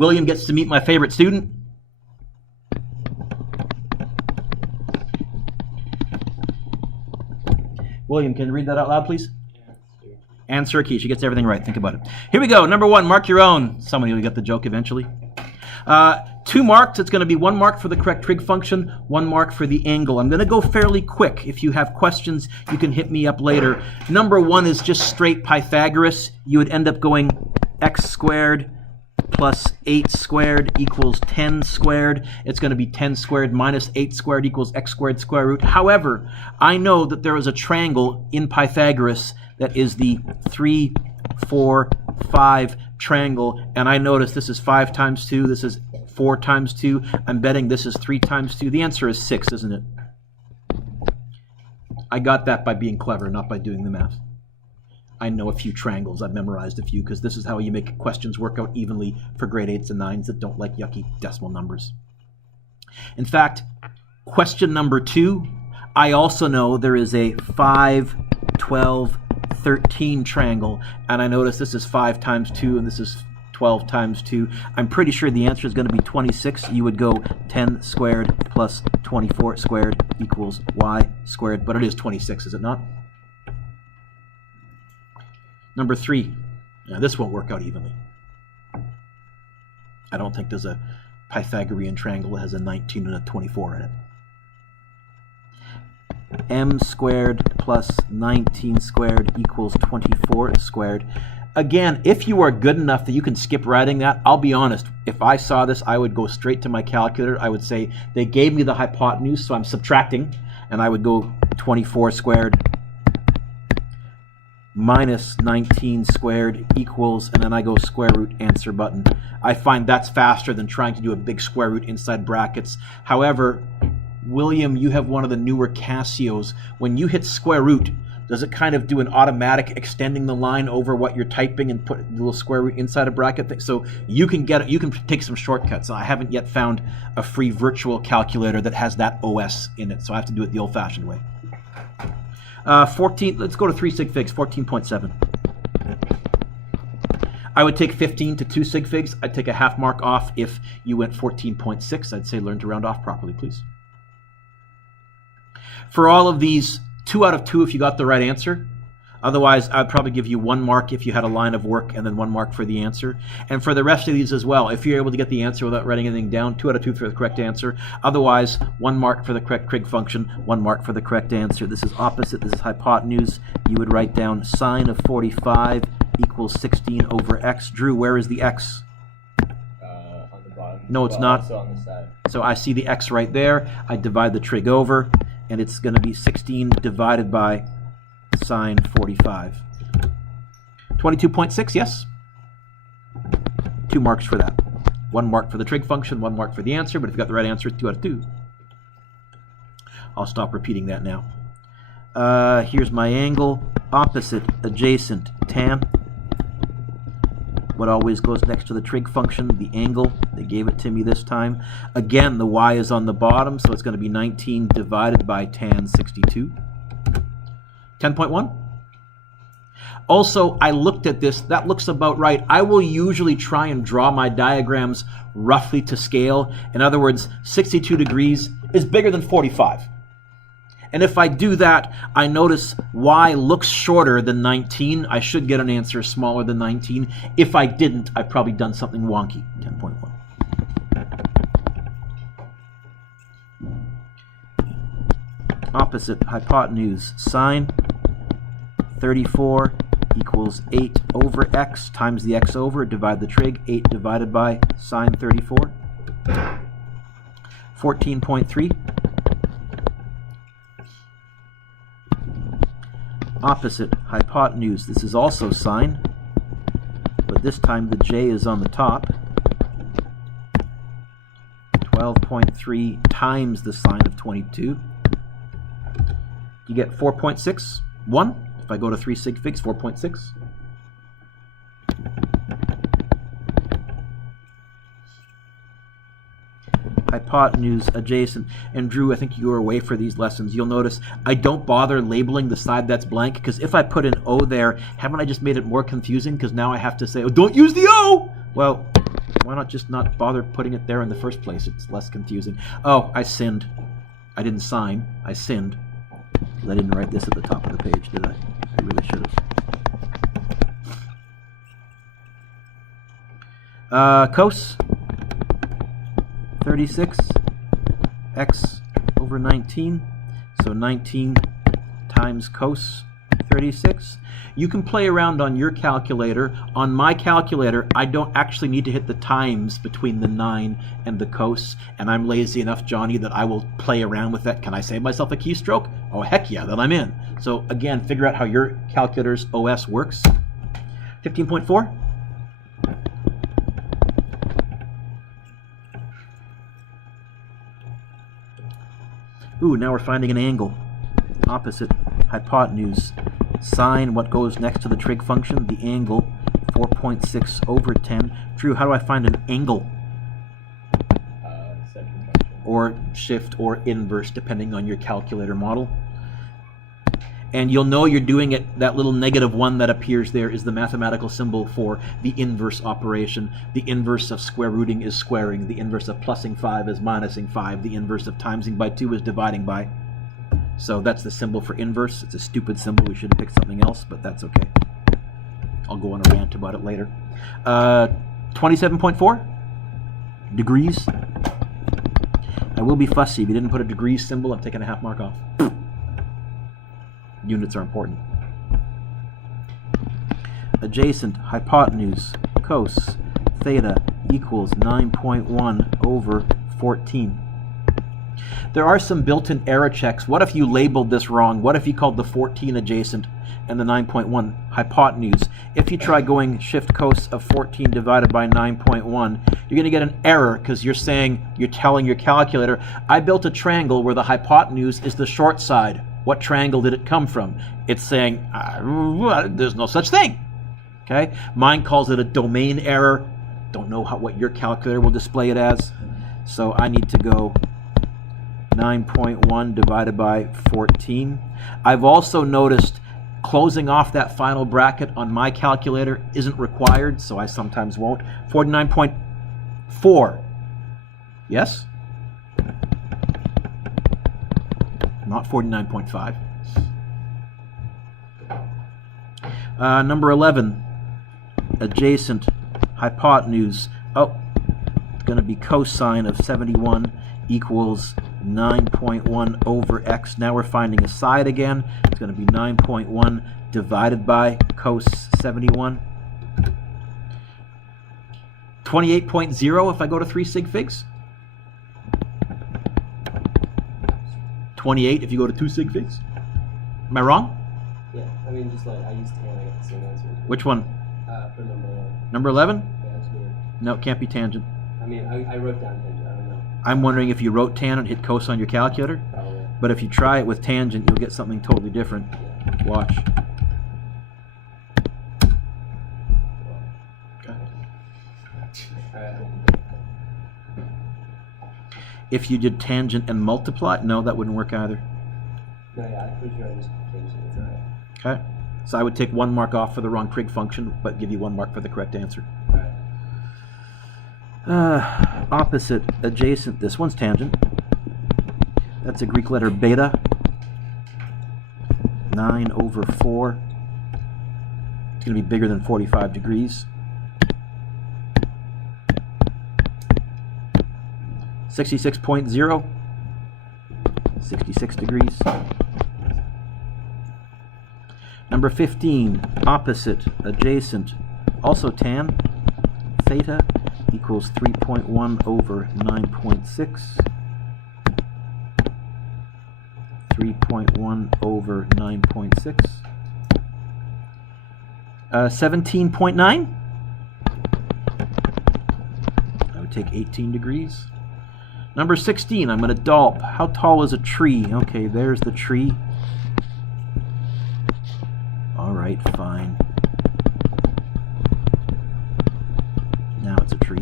William gets to meet my favorite student. William, can you read that out loud, please? Answer a key. She gets everything right. Think about it. Here we go. Number 1, mark your own. Somebody will get the joke eventually. 2 marks. It's going to be 1 mark for the correct trig function, 1 mark for the angle. I'm going to go fairly quick. If you have questions, you can hit me up later. Number 1 is just straight Pythagoras. You would end up going x squared plus 8 squared equals 10 squared. It's going to be 10 squared minus 8 squared equals x squared square root. However, I know that there is a triangle in Pythagoras that is the 3, 4, 5 triangle, and I notice this is 5 times 2, this is 4 times 2. I'm betting this is 3 times 2. The answer is 6, isn't it? I got that by being clever, not by doing the math. I know a few triangles. I've memorized a few because this is how you make questions work out evenly for grade 8s and 9s that don't like yucky decimal numbers. In fact, question number 2, I also know there is a 5, 12, 13 triangle, and I notice this is 5 times 2 and this is 12 times 2. I'm pretty sure the answer is going to be 26. You would go 10 squared plus 24 squared equals y squared, but it is 26, is it not? Number 3. Now this won't work out evenly. I don't think there's a Pythagorean triangle that has a 19 and a 24 in it. M squared plus 19 squared equals 24 squared. Again, if you are good enough that you can skip writing that, I'll be honest, if I saw this, I would go straight to my calculator. I would say, they gave me the hypotenuse, so I'm subtracting, and I would go 24 squared minus 19 squared equals, and then I go square root, answer button. I find that's faster than trying to do a big square root inside brackets. However, William, you have one of the newer Casios. When you hit square root, does it kind of do an automatic extending the line over what you're typing and put a little square root inside a bracket? So you can get it, you can take some shortcuts. I haven't yet found a free virtual calculator that has that OS in it, so I have to do it the old-fashioned way. 14, let's go to 3 sig figs, 14.7. I would take 15 to 2 sig figs. I'd take a half mark off if you went 14.6. I'd say learn to round off properly, please. For all of these, 2 out of 2 if you got the right answer. Otherwise, I'd probably give you 1 mark if you had a line of work and then 1 mark for the answer. And for the rest of these as well, if you're able to get the answer without writing anything down, 2 out of 2 for the correct answer. Otherwise, 1 mark for the correct trig function, 1 mark for the correct answer. This is opposite, this is hypotenuse. You would write down sine of 45 equals 16 over x. Drew, where is the x? On the bottom. No, it's not. Also on the side. So I see the x right there. I divide the trig over, and it's going to be 16 divided by sine 45. 22.6, yes? 2 marks for that. 1 mark for the trig function, 1 mark for the answer, but if you got the right answer, it's 2 out of 2. I'll stop repeating that now. Here's my angle. Opposite, adjacent, tan. What always goes next to the trig function? The angle. They gave it to me this time. Again, the y is on the bottom, so it's going to be 19 divided by tan 62. 10.1. Also, I looked at this. That looks about right. I will usually try and draw my diagrams roughly to scale. In other words, 62 degrees is bigger than 45. And if I do that, I notice y looks shorter than 19. I should get an answer smaller than 19. If I didn't, I've probably done something wonky. 10.1. Opposite, hypotenuse, sine 34 equals 8 over x times the x over, divide the trig, 8 divided by sine 34. 14.3. Opposite, hypotenuse, this is also sine, but this time the j is on the top. 12.3 times the sine of 22. You get 4.6, 1. If I go to 3 sig figs, 4.6. Hypotenuse, adjacent. And Drew, I think you were away for these lessons. You'll notice I don't bother labeling the side that's blank, because if I put an O there, haven't I just made it more confusing? Because now I have to say, oh, don't use the O! Well, Why not just not bother putting it there in the first place? It's less confusing. Oh, I sinned. I didn't sign. I sinned. I didn't write this at the top of the page, did I? I really should have. Cos 36 x over 19. So 19 times cos 36. You can play around on your calculator. On my calculator, I don't actually need to hit the times between the 9 and the cos, and I'm lazy enough, Johnny, that I will play around with that. Can I save myself a keystroke? Oh, heck yeah, then I'm in. So again, figure out how your calculator's OS works. 15.4. Ooh, now we're finding an angle. Opposite hypotenuse. Sine what goes next to the trig function, the angle, 4.6 over 10. Drew, how do I find an angle? Second function. Or shift or inverse, depending on your calculator model. And you'll know you're doing it, that little -1 that appears there is the mathematical symbol for the inverse operation. The inverse of square rooting is squaring. The inverse of plussing 5 is minusing 5. The inverse of timesing by 2 is dividing by. So that's the symbol for inverse. It's a stupid symbol. We should have picked something else, but that's okay. I'll go on a rant about it later. 27.4 degrees. I will be fussy. If you didn't put a degrees symbol, I'm taking a half mark off. Units are important. Adjacent hypotenuse cos theta equals 9.1 over 14. There are some built-in error checks. What if you labeled this wrong? What if you called the 14 adjacent and the 9.1 hypotenuse? If you try going shift cos of 14 divided by 9.1, you're going to get an error because you're telling your calculator, I built a triangle where the hypotenuse is the short side. What triangle did it come from? It's saying, there's no such thing. Okay? Mine calls it a domain error. Don't know what your calculator will display it as. So I need to go 9.1 divided by 14. I've also noticed closing off that final bracket on my calculator isn't required, so I sometimes won't. 49.4. Yes? Not 49.5. Number 11. Adjacent hypotenuse. Oh, it's going to be cosine of 71 equals 9.1 over x. Now we're finding a side again. It's going to be 9.1 divided by cos 71. 28.0 if I go to 3 sig figs. 28 if you go to 2 sig figs. Am I wrong? Yeah, I mean, just like I used tan, I got the same answer. Which one? For number 11. Number 11? Yeah, that's weird. No, it can't be tangent. I mean, I wrote down tangent, I don't know. I'm wondering if you wrote tan and hit cos on your calculator. Probably. But if you try it with tangent, you'll get something totally different. Yeah. Watch. If you did tangent and multiply, no, that wouldn't work either. No, yeah, I'm pretty sure I just changed it. It's alright. Okay. So I would take 1 mark off for the wrong trig function, but give you 1 mark for the correct answer. Alright. Opposite, adjacent. This one's tangent. That's a Greek letter beta. 9 over 4. It's going to be bigger than 45 degrees. 66.0. 66 degrees. Number 15, opposite, adjacent, also tan. Theta equals 3.1 over 9.6. 3.1 over 9.6. 17.9. I would take 18 degrees. Number 16, I'm going to dollop. How tall is a tree? Okay, there's the tree. All right, fine. Now it's a tree.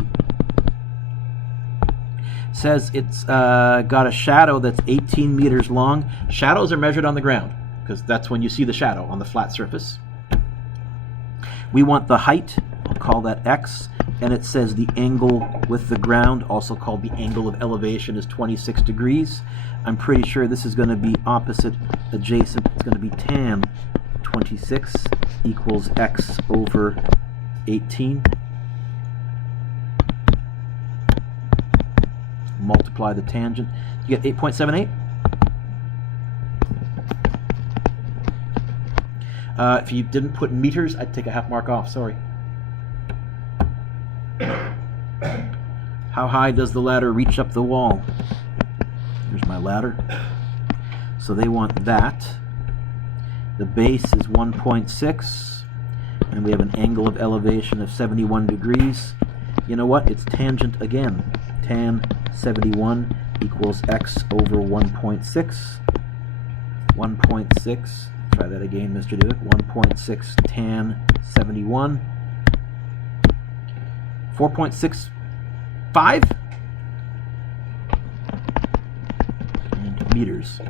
Says it's got a shadow that's 18 meters long. Shadows are measured on the ground because that's when you see the shadow on the flat surface. We want the height, I'll call that x, and it says the angle with the ground, also called the angle of elevation, is 26 degrees. I'm pretty sure this is going to be opposite adjacent. It's going to be tan 26 equals x over 18. Multiply the tangent. You get 8.78. If you didn't put meters, I'd take a half mark off. Sorry. How high does the ladder reach up the wall? Here's my ladder. So they want that. The base is 1.6, and we have an angle of elevation of 71 degrees. You know what? It's tangent again. Tan 71 equals x over 1.6. 1.6. Try that again, Mr. Dueck. 1.6 tan 71. 4.65 and meters.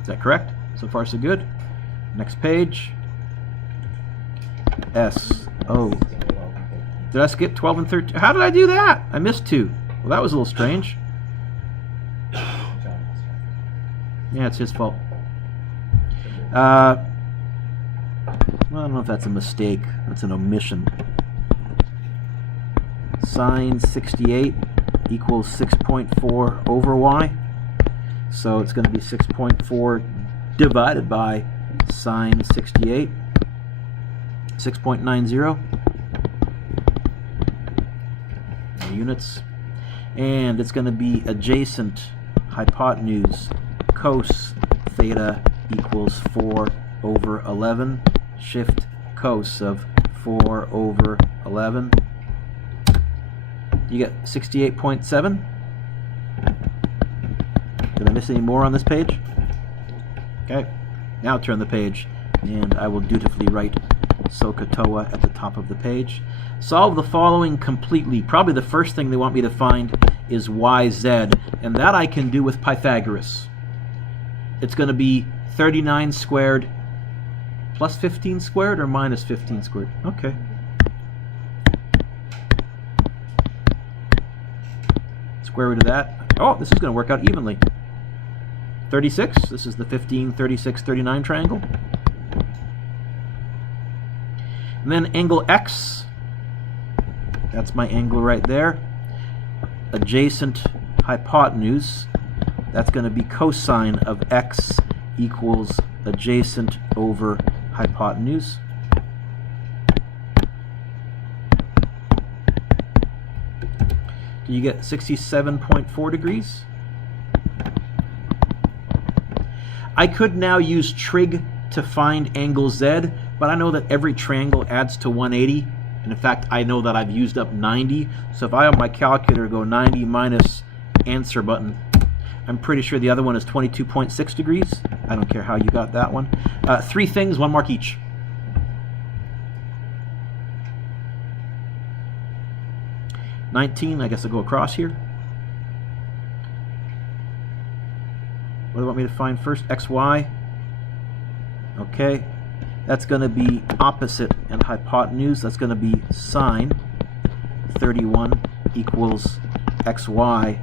Is that correct? So far, so good. Next page. S O. Did I skip 12 and 13? How did I do that? I missed 2. Well, that was a little strange. Yeah, it's his fault. Well, I don't know if that's a mistake. That's an omission. Sine 68 equals 6.4 over y. So it's going to be 6.4 divided by sine 68. 6.90 units. And it's going to be adjacent hypotenuse cos theta equals 4 over 11. Shift cos of 4 over 11. You get 68.7. Did I miss any more on this page? Okay. Now turn the page, and I will dutifully write SOHCAHTOA at the top of the page. Solve the following completely. Probably the first thing they want me to find is YZ, and that I can do with Pythagoras. It's going to be 39 squared plus 15 squared or minus 15 squared? Okay. Square root of that. Oh, this is going to work out evenly. 36. This is the 15, 36, 39 triangle. And then angle X. That's my angle right there. Adjacent hypotenuse. That's going to be cosine of X equals adjacent over hypotenuse. Do you get 67.4 degrees? I could now use trig to find angle Z, but I know that every triangle adds to 180. And in fact, I know that I've used up 90. So if I have my calculator go 90 minus answer button, I'm pretty sure the other one is 22.6 degrees. I don't care how you got that one. 3 things, 1 mark each. $19, I guess I'll go across here. What do you want me to find first? XY. Okay. That's going to be opposite and hypotenuse. That's going to be sine 31 equals XY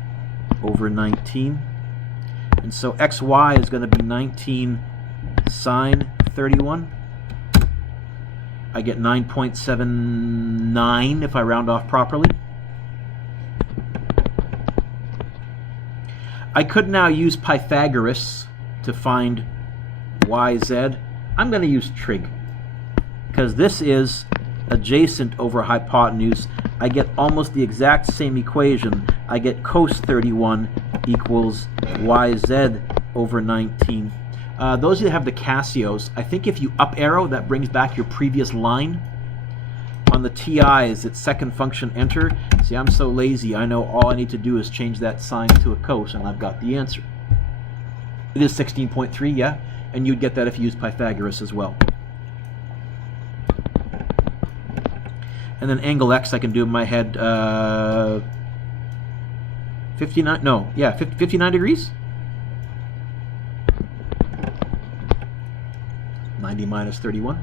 over 19. And so XY is going to be 19 sine 31. I get 9.79 if I round off properly. I could now use Pythagoras to find YZ. I'm going to use trig because this is adjacent over hypotenuse. I get almost the exact same equation. I get cos 31 equals YZ over 19. Those of you that have the Casios, I think if you up arrow, that brings back your previous line. On the TIs, it's second function enter. See, I'm so lazy, I know all I need to do is change that sign to a cos, and I've got the answer. It is 16.3, yeah? And you'd get that if you used Pythagoras as well. And then angle X I can do in my head, 59, no, yeah, 59 degrees? 90 minus 31.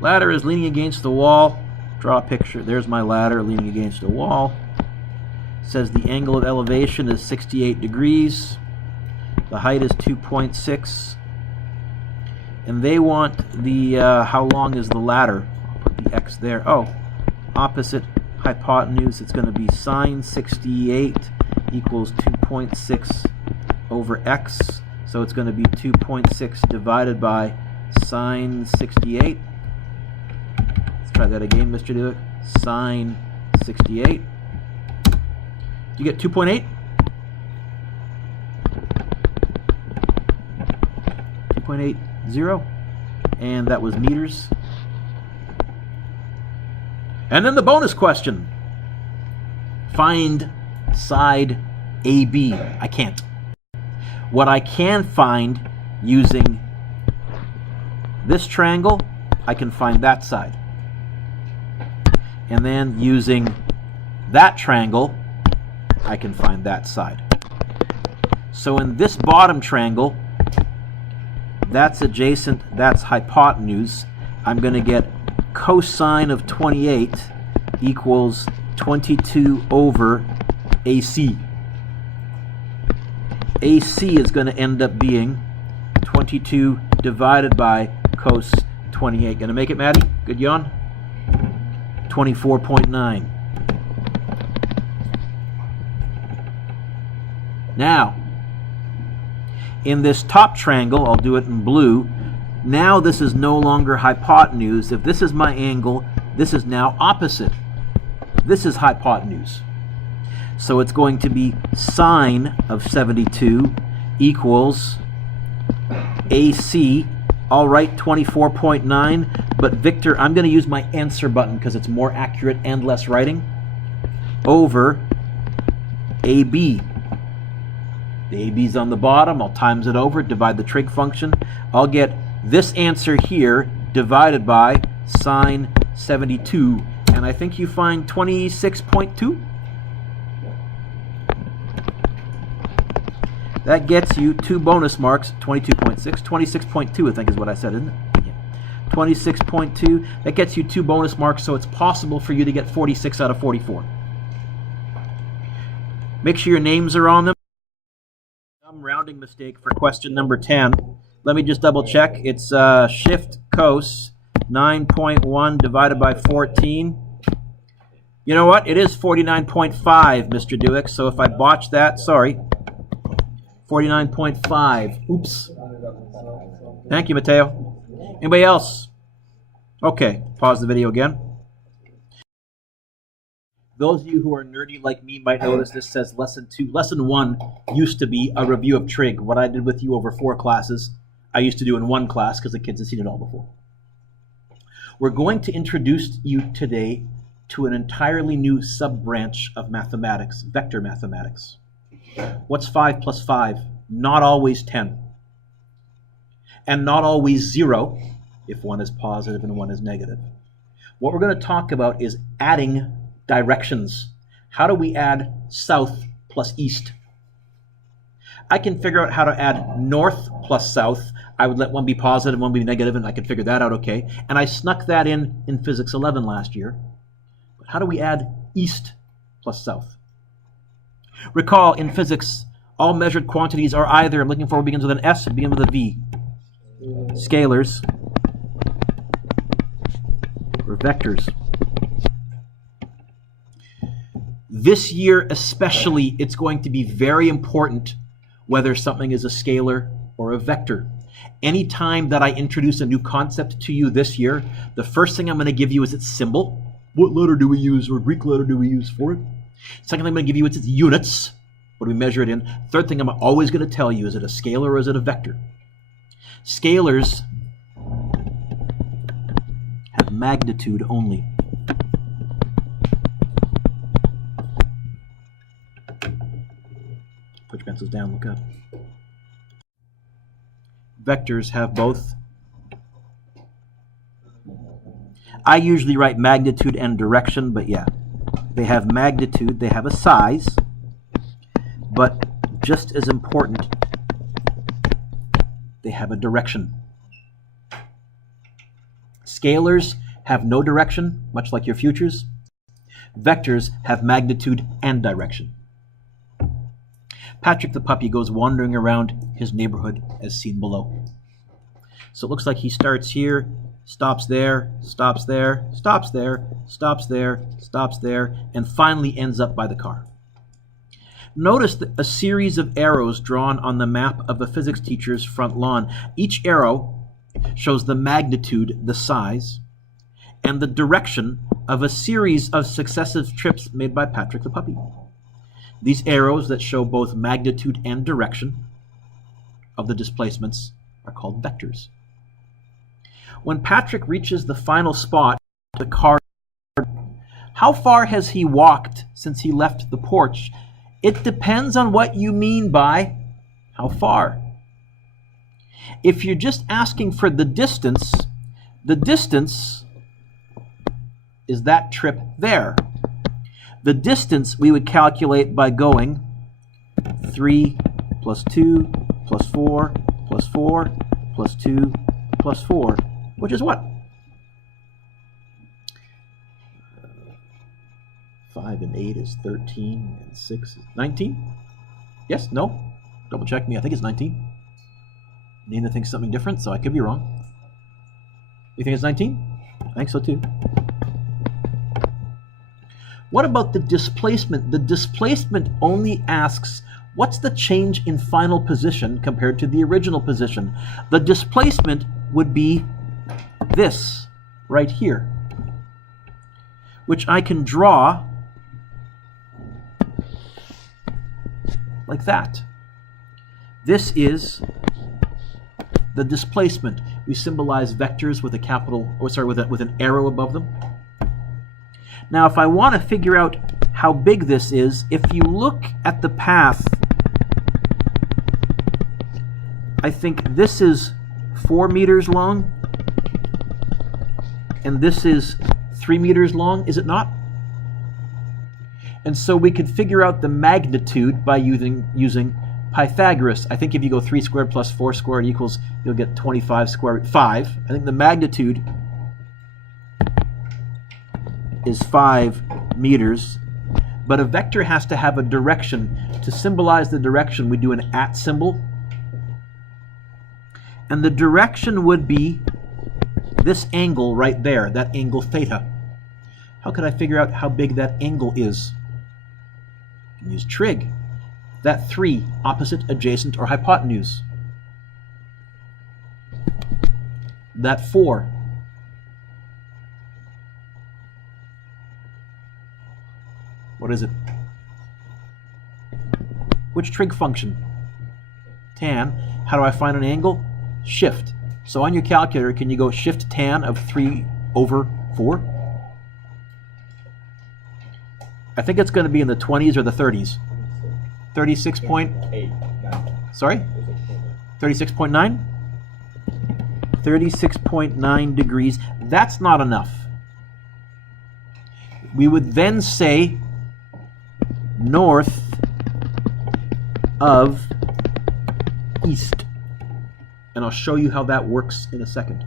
Ladder is leaning against the wall. Draw a picture. There's my ladder leaning against a wall. Says the angle of elevation is 68 degrees. The height is 2.6. And they want the, how long is the ladder? I'll put the x there. Oh, opposite hypotenuse, it's going to be sine 68 equals 2.6 over x. So it's going to be 2.6 divided by sine 68. Let's try that again, Mr. Dueck. Sine 68. You get 2.8? 2.80. And that was meters. And then the bonus question. Find side AB. I can't. What I can find using this triangle, I can find that side. And then using that triangle, I can find that side. So in this bottom triangle, that's adjacent, that's hypotenuse. I'm going to get cosine of 28 equals 22 over AC. AC is going to end up being 22 divided by cos 28. Going to make it, Maddie? Good yawn? 24.9. Now, in this top triangle, I'll do it in blue. Now this is no longer hypotenuse. If this is my angle, this is now opposite. This is hypotenuse. So it's going to be sine of 72 equals AC. All right, 24.9. But Victor, I'm going to use my answer button because it's more accurate and less writing. Over AB. The AB's on the bottom. I'll times it over, divide the trig function. I'll get this answer here divided by sine 72. And I think you find 26.2. That gets you 2 bonus marks, 22.6. 26.2 I think is what I said, isn't it? Yeah. 26.2. That gets you 2 bonus marks, so it's possible for you to get 46 out of 44. Make sure your names are on them. Rounding mistake for question number 10. Let me just double check. It's shift cos 9.1 divided by 14. You know what? It is 49.5, Mr. Dueck. So if I botch that, sorry. 49.5. Oops. Thank you, Mateo. Anybody else? Okay. Pause the video again. Those of you who are nerdy like me might notice this says Lesson 2. Lesson 1 used to be a review of trig. What I did with you over 4 classes, I used to do in 1 class because the kids have seen it all before. We're going to introduce you today to an entirely new sub-branch of mathematics, vector mathematics. What's 5 plus 5? Not always 10. And not always 0 if one is positive and one is negative. What we're going to talk about is adding directions. How do we add south plus east? I can figure out how to add north plus south. I would let one be positive, one be negative, and I could figure that out okay. And I snuck that in Physics 11 last year. But how do we add east plus south? Recall, in physics, all measured quantities are either, I'm looking for what begins with an S and begins with a V. Scalars or vectors. This year especially, it's going to be very important whether something is a scalar or a vector. Anytime that I introduce a new concept to you this year, the first thing I'm going to give you is its symbol. What letter do we use, or Greek letter do we use for it? Second thing I'm going to give you is its units. What do we measure it in? Third thing I'm always going to tell you, is it a scalar or is it a vector? Scalars have magnitude only. Put your pencils down, look up. Vectors have both. I usually write magnitude and direction, but yeah. They have magnitude, they have a size, but just as important, they have a direction. Scalars have no direction, much like your futures. Vectors have magnitude and direction. Patrick the puppy goes wandering around his neighborhood as seen below. So it looks like he starts here, stops there, stops there, stops there, stops there, stops there, and finally ends up by the car. Notice that a series of arrows drawn on the map of a physics teacher's front lawn. Each arrow shows the magnitude, the size, and the direction of a series of successive trips made by Patrick the puppy. These arrows that show both magnitude and direction of the displacements are called vectors. When Patrick reaches the final spot, the car, how far has he walked since he left the porch? It depends on what you mean by how far. If you're just asking for the distance is that trip there. The distance we would calculate by going 3 plus 2 plus 4 plus 4 plus 2 plus 4, which is what? 5 and 8 is 13, and 6 is 19? Yes? No? Double check me. I think it's 19. Nina thinks something different, so I could be wrong. You think it's 19? I think so too. What about the displacement? The displacement only asks, what's the change in final position compared to the original position? The displacement would be this right here, which I can draw like that. This is the displacement. We symbolize vectors with a capital, or sorry, with an arrow above them. Now, if I want to figure out how big this is, if you look at the path, I think this is 4 meters long, and this is 3 meters long, is it not? And so we could figure out the magnitude by using Pythagoras. I think if you go 3 squared plus 4 squared equals, you'll get 25 squared, 5. I think the magnitude is 5 meters, but a vector has to have a direction. To symbolize the direction, we do an at symbol, and the direction would be this angle right there, that angle theta. How could I figure out how big that angle is? I can use trig. That 3, opposite, adjacent, or hypotenuse. That 4. What is it? Which trig function? Tan. How do I find an angle? Shift. So on your calculator, can you go shift tan of 3 over 4? I think it's going to be in the 20s or the 30s. 36 point... Sorry? 36.9? 36.9 degrees. That's not enough. We would then say north of east. And I'll show you how that works in a second.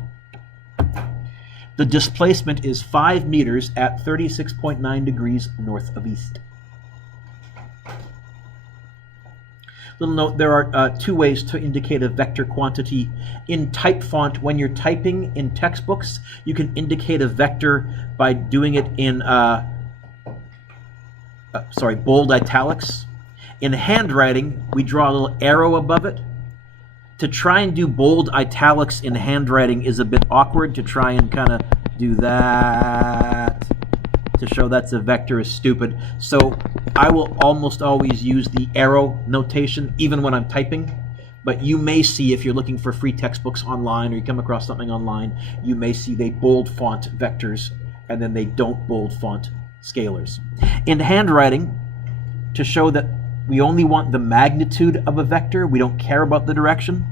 The displacement is 5 meters at 36.9 degrees north of east. Little note, there are 2 ways to indicate a vector quantity. In type font, when you're typing in textbooks, you can indicate a vector by doing it in bold italics. In handwriting, we draw a little arrow above it. To try and do bold italics in handwriting is a bit awkward. To try and kind of do that to show that's a vector is stupid. So I will almost always use the arrow notation even when I'm typing. But you may see, if you're looking for free textbooks online or you come across something online, you may see they bold font vectors and then they don't bold font scalars. In handwriting, to show that we only want the magnitude of a vector, we don't care about the direction,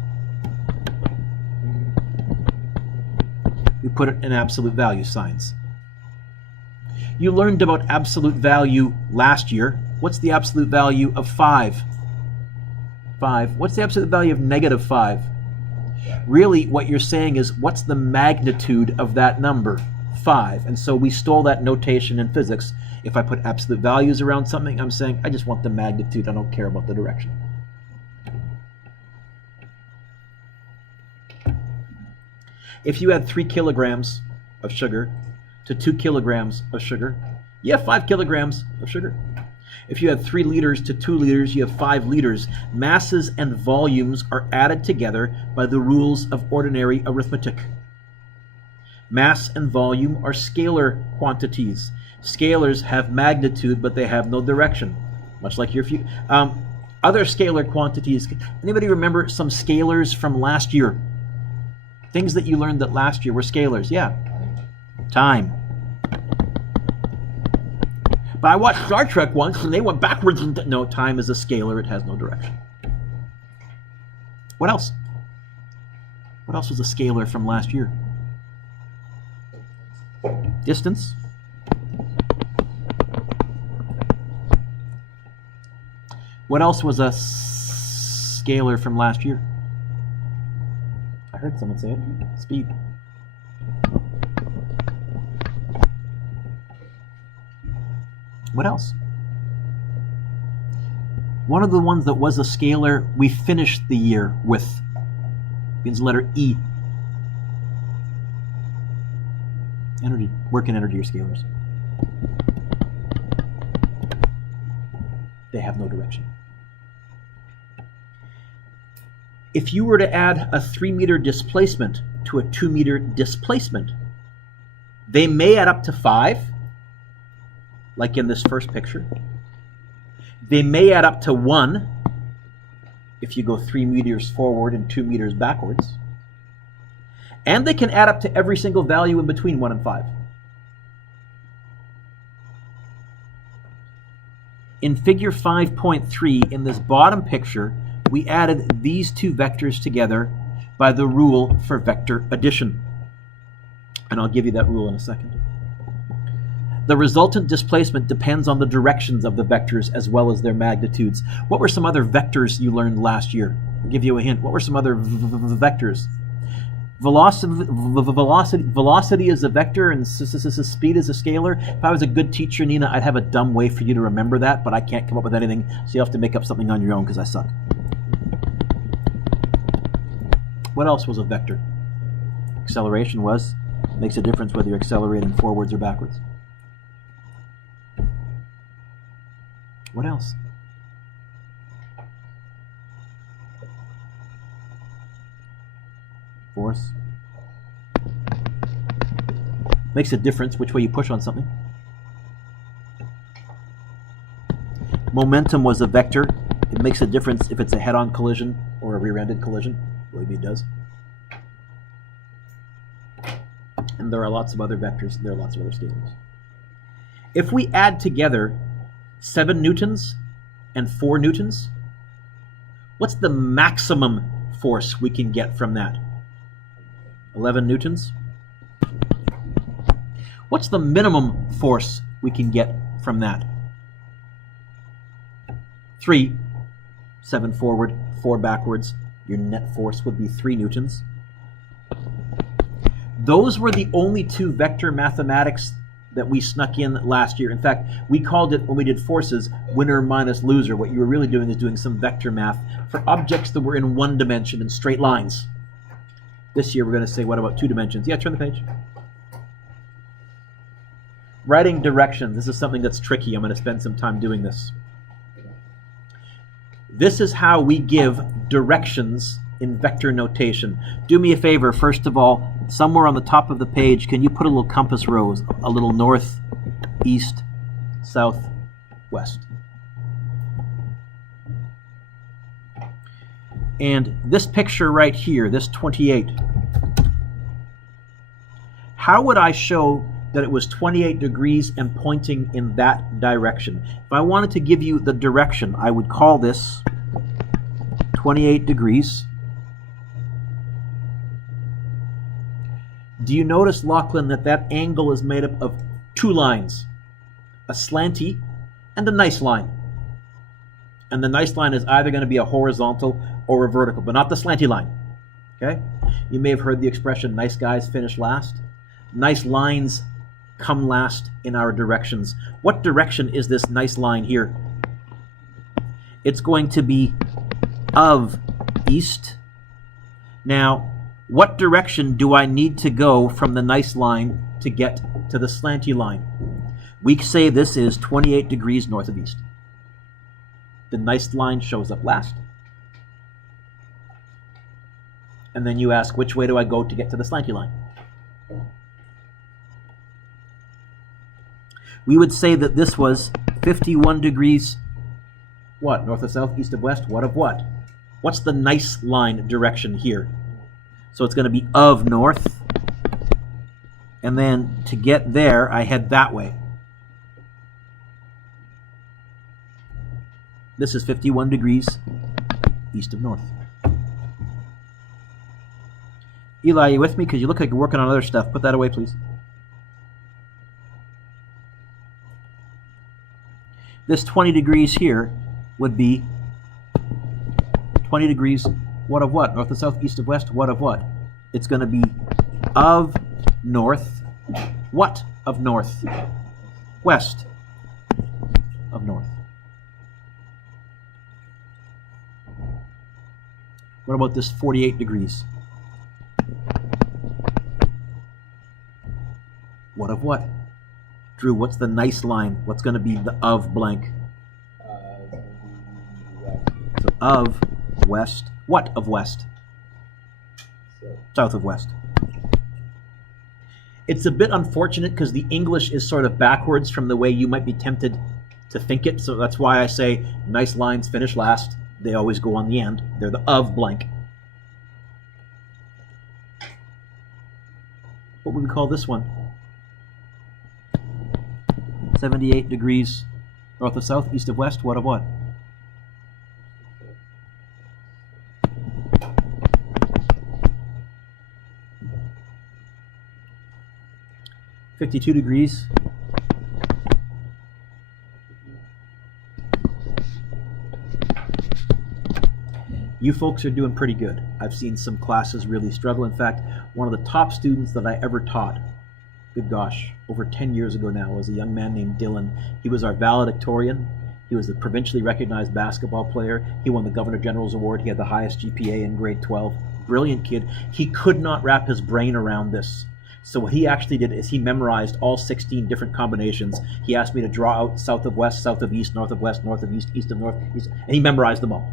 we put it in absolute value signs. You learned about absolute value last year. What's the absolute value of 5? 5. What's the absolute value of negative 5? Really, what you're saying is, what's the magnitude of that number? 5. And so we stole that notation in physics. If I put absolute values around something, I'm saying I just want the magnitude. I don't care about the direction. If you add 3 kilograms of sugar to 2 kilograms of sugar, you have 5 kilograms of sugar. If you add 3 liters to 2 liters, you have 5 liters. Masses and volumes are added together by the rules of ordinary arithmetic. Mass and volume are scalar quantities. Scalars have magnitude, but they have no direction, much like your other scalar quantities. Anybody remember some scalars from last year? Things that you learned that last year were scalars. Yeah. Time. But I watched Star Trek once, and they went backwards. No, time is a scalar. It has no direction. What else? What else was a scalar from last year? Distance. What else was a scalar from last year? I heard someone say it. Speed. What else? One of the ones that was a scalar we finished the year with begins letter E. Energy. Work and energy are scalars. They have no direction. If you were to add a 3-meter displacement to a 2-meter displacement, they may add up to 5, like in this first picture. They may add up to 1 if you go 3 meters forward and 2 meters backwards. And they can add up to every single value in between 1 and 5. In figure 5.3, in this bottom picture, we added these 2 vectors together by the rule for vector addition. And I'll give you that rule in a second. The resultant displacement depends on the directions of the vectors as well as their magnitudes. What were some other vectors you learned last year? I'll give you a hint. What were some other vectors? Velocity is a vector and speed is a scalar. If I was a good teacher, Nina, I'd have a dumb way for you to remember that, but I can't come up with anything, so you have to make up something on your own because I suck. What else was a vector? Acceleration was. Makes a difference whether you're accelerating forwards or backwards. What else? Force. Makes a difference which way you push on something. Momentum was a vector. It makes a difference if it's a head-on collision or a rear-ended collision. Believe me, it does. And there are lots of other vectors. There are lots of other scalars. If we add together 7 newtons and 4 newtons, what's the maximum force we can get from that? 11 newtons. What's the minimum force we can get from that? 3. 7 forward, 4 backwards. Your net force would be 3 newtons. Those were the only 2 vector mathematics that we snuck in last year. In fact, we called it, when we did forces, winner minus loser. What you were really doing is doing some vector math for objects that were in 1 dimension in straight lines. This year we're going to say, what about 2 dimensions? Yeah, turn the page. Writing directions. This is something that's tricky. I'm going to spend some time doing this. This is how we give directions in vector notation. Do me a favor, first of all, somewhere on the top of the page, can you put a little compass rose, a little north, east, south, west? And this picture right here, this 28, how would I show that it was 28 degrees and pointing in that direction? If I wanted to give you the direction, I would call this 28 degrees. Do you notice, Lachlan, that that angle is made up of 2 lines, a slanty and a nice line? And the nice line is either going to be a horizontal or a vertical, but not the slanty line. Okay? You may have heard the expression, nice guys finish last. Nice lines come last in our directions. What direction is this nice line here? It's going to be of east. Now, what direction do I need to go from the nice line to get to the slanty line? We say this is 28 degrees north of east. The nice line shows up last. And then you ask, which way do I go to get to the slanty line? We would say that this was 51 degrees, what? North of south, east of west, what of what? What's the nice line direction here? So it's going to be of north. And then to get there, I head that way. This is 51 degrees east of north. Eli, are you with me? Because you look like you're working on other stuff. Put that away, please. This 20 degrees here would be 20 degrees, what of what? North of south, east of west, what of what? It's going to be of north, what of north? West of north. What about this 48 degrees? What of what? Drew, what's the nice line? What's going to be the of blank? It's going to be west. So of west. What of west? South of west. It's a bit unfortunate because the English is sort of backwards from the way you might be tempted to think it. So that's why I say nice lines finish last. They always go on the end. They're the of blank. What would we call this one? 78 degrees north of south, east of west, what of what? $52 degrees. You folks are doing pretty good. I've seen some classes really struggle. In fact, one of the top students that I ever taught, good gosh, over 10 years ago now, was a young man named Dylan. He was our valedictorian. He was the provincially recognized basketball player. He won the Governor General's Award. He had the highest GPA in grade 12. Brilliant kid. He could not wrap his brain around this. So what he actually did is he memorized all 16 different combinations. He asked me to draw out south of west, south of east, north of west, north of east, east of north, east, and he memorized them all.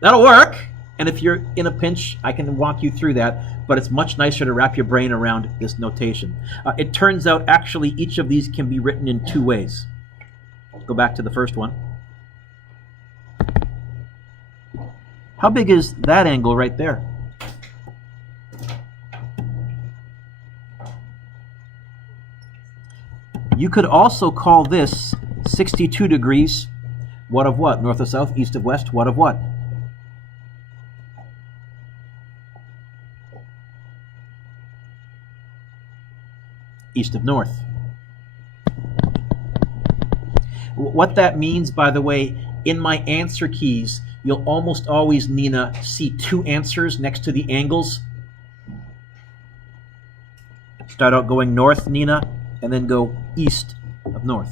That'll work. And if you're in a pinch, I can walk you through that, but it's much nicer to wrap your brain around this notation. It turns out actually each of these can be written in two ways. Go back to the first one. How big is that angle right there? You could also call this 62 degrees. What of what? North of south, east of west, what of what? East of north. What that means, by the way, in my answer keys, you'll almost always, Nina, see two answers next to the angles. Start out going north, Nina, and then go east of north.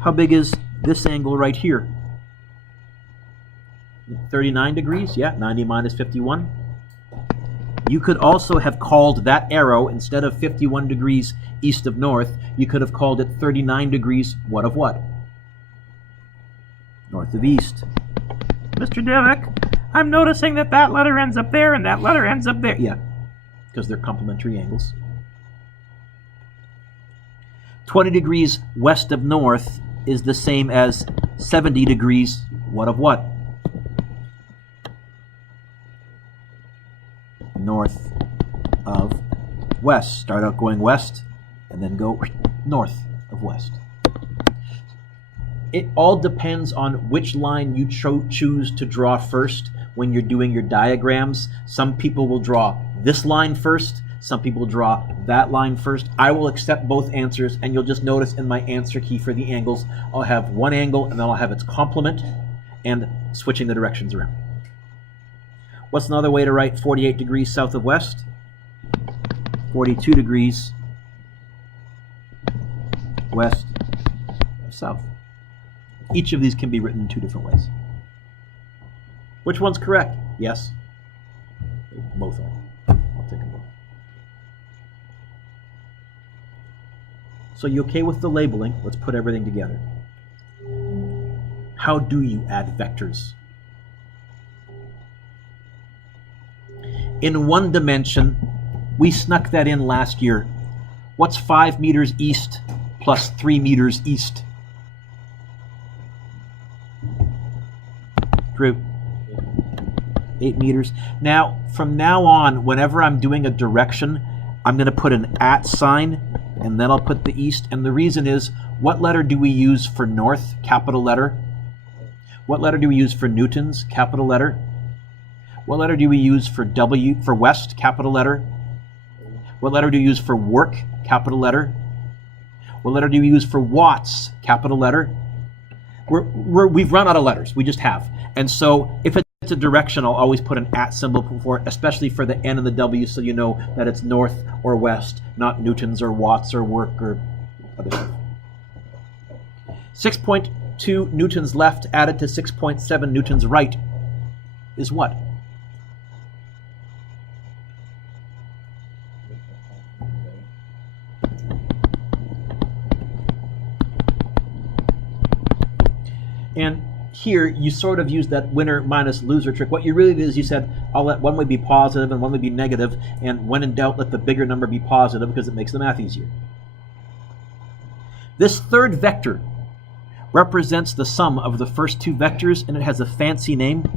How big is this angle right here? 39 degrees? Yeah, 90 minus 51. You could also have called that arrow, instead of 51 degrees east of north, you could have called it 39 degrees what of what? North of east. Mr. Dueck, I'm noticing that that letter ends up there and that letter ends up there. Yeah, because they're complementary angles. 20 degrees west of north is the same as 70 degrees what of what? North of west. Start out going west and then go north of west. It all depends on which line you choose to draw first when you're doing your diagrams. Some people will draw this line first. Some people draw that line first. I will accept both answers, and you'll just notice in my answer key for the angles, I'll have one angle and then I'll have its complement, and switching the directions around. What's another way to write 48 degrees south of west? 42 degrees west of south. Each of these can be written in two different ways. Which one's correct? Yes. Both are. I'll take them both. So you okay with the labeling? Let's put everything together. How do you add vectors? In one dimension, we snuck that in last year. What's 5 meters east plus 3 meters east? Drew? 8 meters. Now, from now on, whenever I'm doing a direction, I'm going to put an @ sign, and then I'll put the east. And the reason is, what letter do we use for north? Capital letter. What letter do we use for newtons? Capital letter. What letter do we use for for west? Capital letter. What letter do you use for work? Capital letter. What letter do we use for watts? Capital letter. We've run out of letters. We just have. And so if it's a direction, I'll always put an @ symbol before it, especially for the N and the W, so you know that it's north or west, not newtons or watts or work or other stuff. 6.2 newtons left added to 6.7 newtons right is what? And here, you sort of use that winner minus loser trick. What you really did is you said, I'll let one way be positive and one way be negative, and when in doubt, let the bigger number be positive because it makes the math easier. This third vector represents the sum of the first two vectors, and it has a fancy name.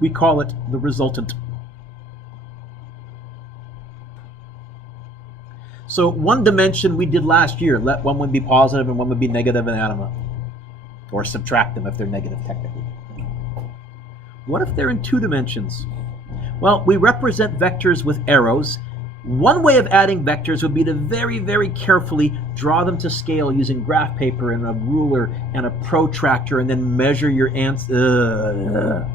We call it the resultant. So one dimension we did last year, let one would be positive and one would be negative and add them up. Or subtract them if they're negative technically. What if they're in two dimensions? Well, we represent vectors with arrows. One way of adding vectors would be to very, very carefully draw them to scale using graph paper and a ruler and a protractor and then measure your answer.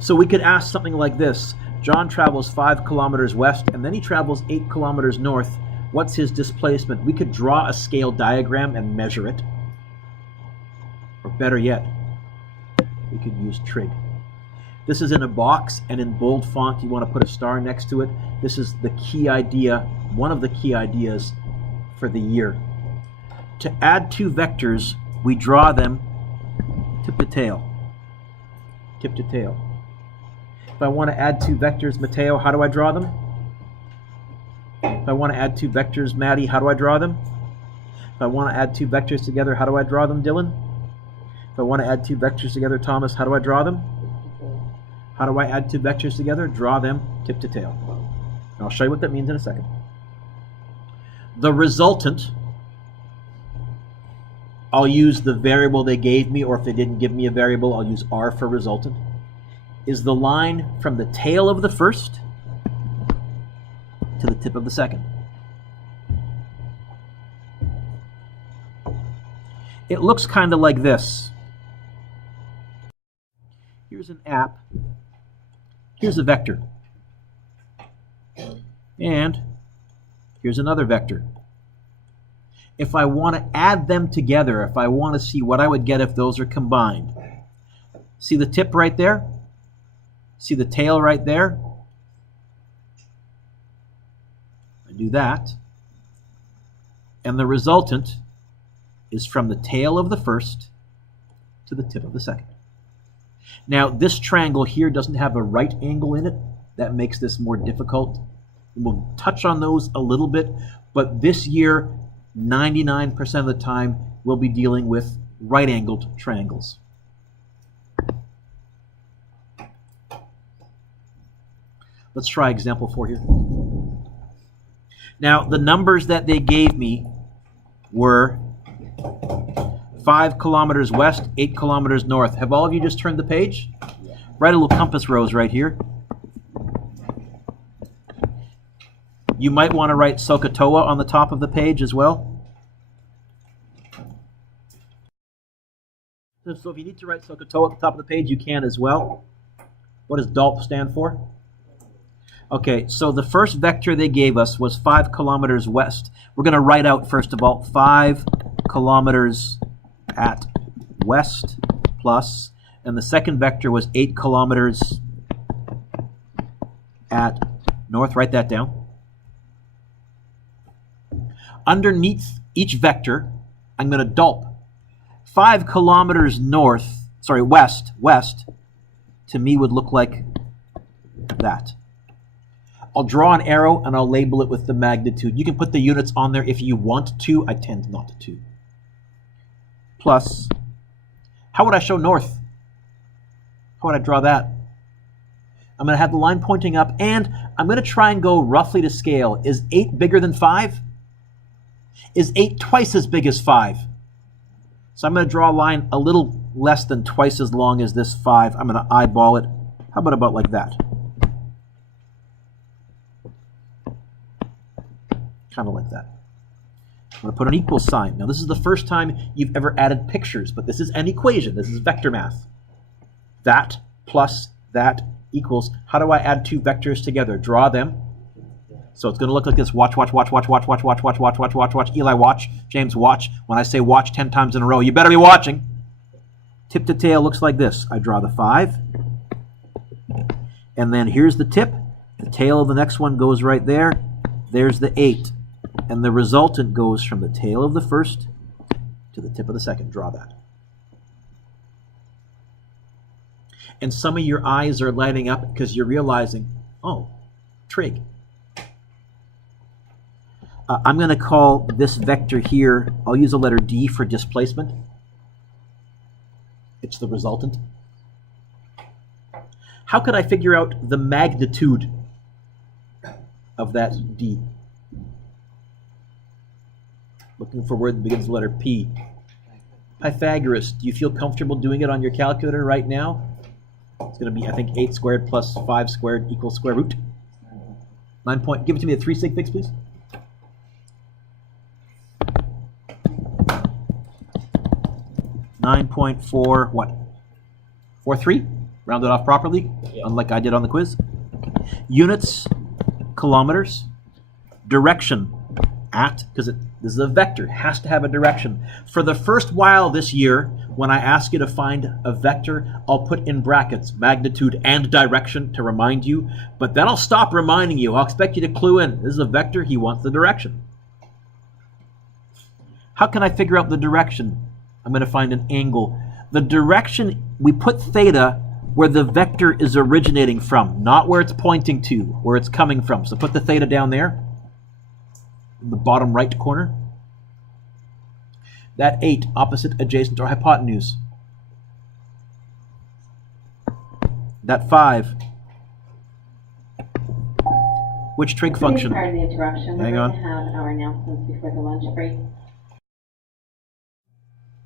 So we could ask something like this. John travels 5 kilometers west, and then he travels 8 kilometers north. What's his displacement? We could draw a scale diagram and measure it. Or better yet, we could use trig. This is in a box, and in bold font, you want to put a star next to it. This is the key idea, one of the key ideas for the year. To add two vectors, we draw them tip to tail. Tip to tail. If I want to add two vectors, Mateo, how do I draw them? If I want to add two vectors, Maddie, how do I draw them? If I want to add two vectors together, how do I draw them, Dylan? If I want to add two vectors together, Thomas, how do I draw them? How do I add two vectors together? Draw them tip to tail. And I'll show you what that means in a second. The resultant, I'll use the variable they gave me, or if they didn't give me a variable, I'll use R for resultant, is the line from the tail of the first to the tip of the second. It looks kind of like this. Here's an app. Here's a vector. And here's another vector. If I want to add them together, if I want to see what I would get if those are combined, see the tip right there? See the tail right there? I do that. And the resultant is from the tail of the first to the tip of the second. Now, this triangle here doesn't have a right angle in it. That makes this more difficult. We'll touch on those a little bit, but this year, 99% of the time, we'll be dealing with right-angled triangles. Let's try example 4 here. Now, the numbers that they gave me were 5 kilometers west, 8 kilometers north. Have all of you just turned the page? Yeah. Write a little compass rose right here. You might want to write SOHCAHTOA on the top of the page as well. So if you need to write SOHCAHTOA at the top of the page, you can as well. What does DALP stand for? Okay, so the first vector they gave us was 5 kilometers west. We're going to write out, first of all, 5 kilometers at west plus, and the second vector was 8 kilometers at north. Write that down. Underneath each vector, I'm going to DALP. 5 kilometers west, to me would look like that. I'll draw an arrow and I'll label it with the magnitude. You can put the units on there if you want to. I tend not to. Plus, how would I show north? How would I draw that? I'm going to have the line pointing up, and I'm going to try and go roughly to scale. Is 8 bigger than 5? Is 8 twice as big as 5? So I'm going to draw a line a little less than twice as long as this 5. I'm going to eyeball it. How about like that? Kind of like that. I'm going to put an equal sign. Now, this is the first time you've ever added pictures, but this is an equation. This is vector math. That plus that equals, how do I add 2 vectors together? Draw them. So it's going to look like this. Watch, watch, watch, watch, watch, watch, watch, watch, watch, watch, watch, watch. Eli, watch. James, watch. When I say watch 10 times in a row, you better be watching. Tip to tail looks like this. I draw the 5. And then here's the tip. The tail of the next one goes right there. There's the 8. And the resultant goes from the tail of the first to the tip of the second. Draw that. And some of your eyes are lighting up because you're realizing, oh, trig. I'm going to call this vector here, I'll use a letter D for displacement. It's the resultant. How could I figure out the magnitude of that D? Looking for a word that begins with the letter P. Pythagoras, do you feel comfortable doing it on your calculator right now? It's going to be, I think, 8 squared plus 5 squared equals square root. 9 point. Give it to me at 3 sig figs, please. .4 what? 43? Round it off properly, yeah. Unlike I did on the quiz. Units, kilometers, direction, at, because this is a vector, has to have a direction. For the first while this year, when I ask you to find a vector, I'll put in brackets magnitude and direction to remind you, but then I'll stop reminding you. I'll expect you to clue in. This is a vector, he wants the direction. How can I figure out the direction? I'm going to find an angle. The direction, we put theta where the vector is originating from, not where it's pointing to, where it's coming from. So put the theta down there, in the bottom right corner. That 8, opposite, adjacent, or hypotenuse. That 5. Which trig function? Pardon the interruption. Hang on. We're going to have our announcements before the lunch break.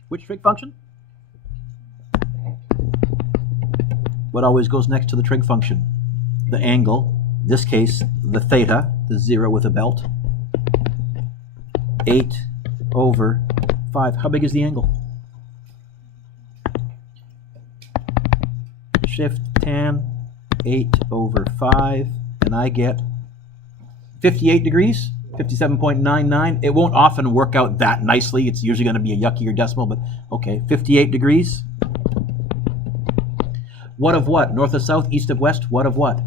Which trig function? What always goes next to the trig function? The angle, in this case, the theta, the 0 with a belt. 8 over 5. How big is the angle? Shift tan, 8 over 5, and I get 58 degrees. 57.99. It won't often work out that nicely. It's usually going to be a yuckier decimal, but okay, 58 degrees. What of what? North of south, east of west? What of what?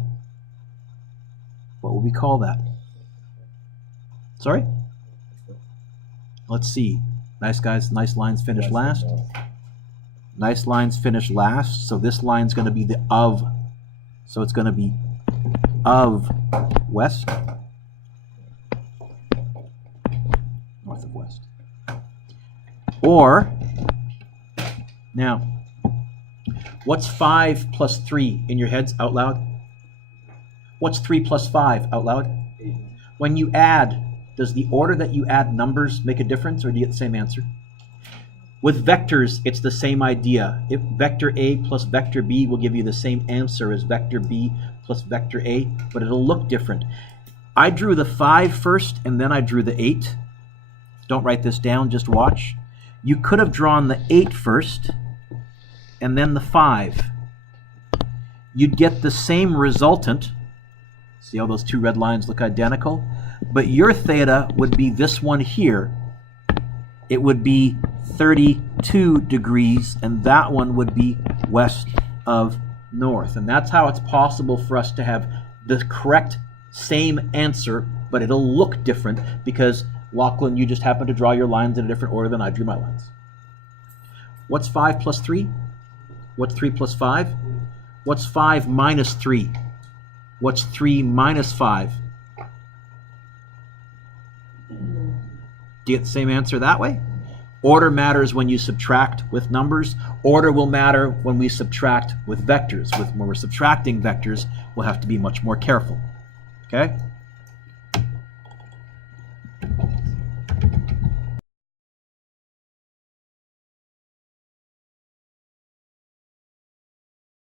What would we call that? Sorry? Let's see. Nice guys, nice lines finish last. Nice lines finish last. So this line's going to be the of. So it's going to be of west. North of west. Or, now, what's 5 plus 3 in your heads out loud? What's 3 plus 5 out loud? 8. When you add, does the order that you add numbers make a difference, or do you get the same answer? With vectors, it's the same idea. If vector A plus vector B will give you the same answer as vector B plus vector A, but it'll look different. I drew the 5 first, and then I drew the 8. Don't write this down, just watch. You could have drawn the 8 first, and then the 5. You'd get the same resultant. See how those two red lines look identical? But your theta would be this one here. It would be 32 degrees, and that one would be west of north. And that's how it's possible for us to have the correct same answer, but it'll look different because, Lachlan, you just happen to draw your lines in a different order than I drew my lines. What's 5 plus 3? What's 3 plus 5? What's 5 minus 3? What's 3 minus 5? Do you get the same answer that way? Order matters when you subtract with numbers. Order will matter when we subtract with vectors. When we're subtracting vectors, we'll have to be much more careful. Okay?